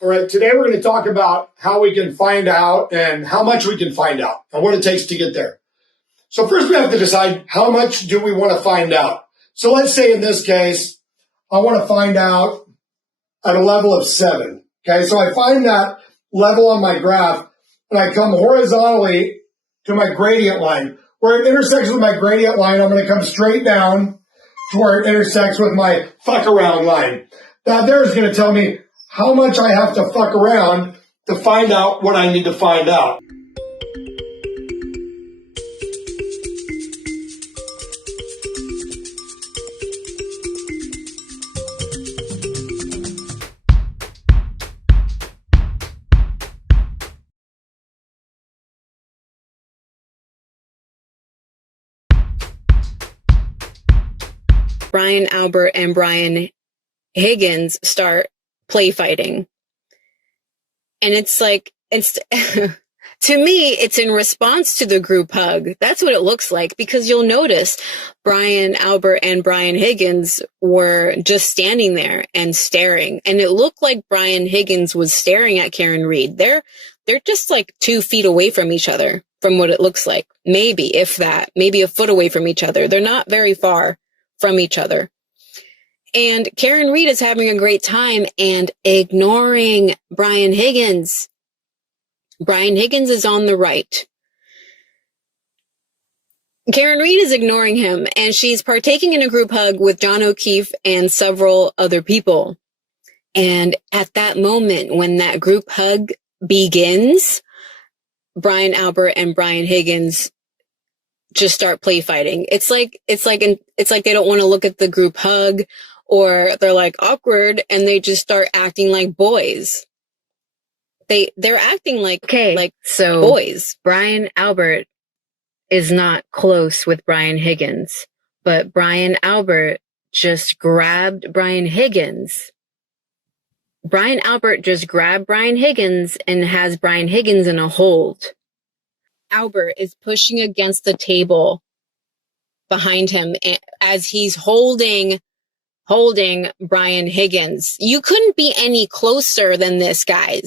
All right, today we're going to talk about how we can find out and how much we can find out and what it takes to get there. So first we have to decide how much do we want to find out. So let's say in this case, I want to find out at a level of 7. Okay, so I find that level on my graph and I come horizontally to my gradient line. Where it intersects with my gradient line, I'm going to come straight down to where it intersects with my fuck around line. That there is going to tell me how much I have to fuck around to find out what I need to find out. Brian Albert and Brian Higgins start play fighting. And it's like, to me, it's in response to the group hug. That's what it looks like, because you'll notice Brian Albert and Brian Higgins were just standing there and staring. And it looked like Brian Higgins was staring at Karen Reed. They're just like 2 feet away from each other, from what it looks like. Maybe, if that, maybe a foot away from each other. They're not very far from each other. And Karen Reed is having a great time and ignoring Brian Higgins. Brian Higgins is on the right. Karen Reed is ignoring him, and she's partaking in a group hug with John O'Keefe and several other people. And at that moment, when that group hug begins, Brian Albert and Brian Higgins just start play fighting. It's like they don't want to look at the group hug, or they're like awkward and they just start acting like boys. They're acting like boys. Brian Albert is not close with Brian Higgins, but Brian Albert just grabbed Brian Higgins. Brian Albert just grabbed Brian Higgins and has Brian Higgins in a hold. Albert is pushing against the table behind him as he's holding Brian Higgins. You couldn't be any closer than this, guys.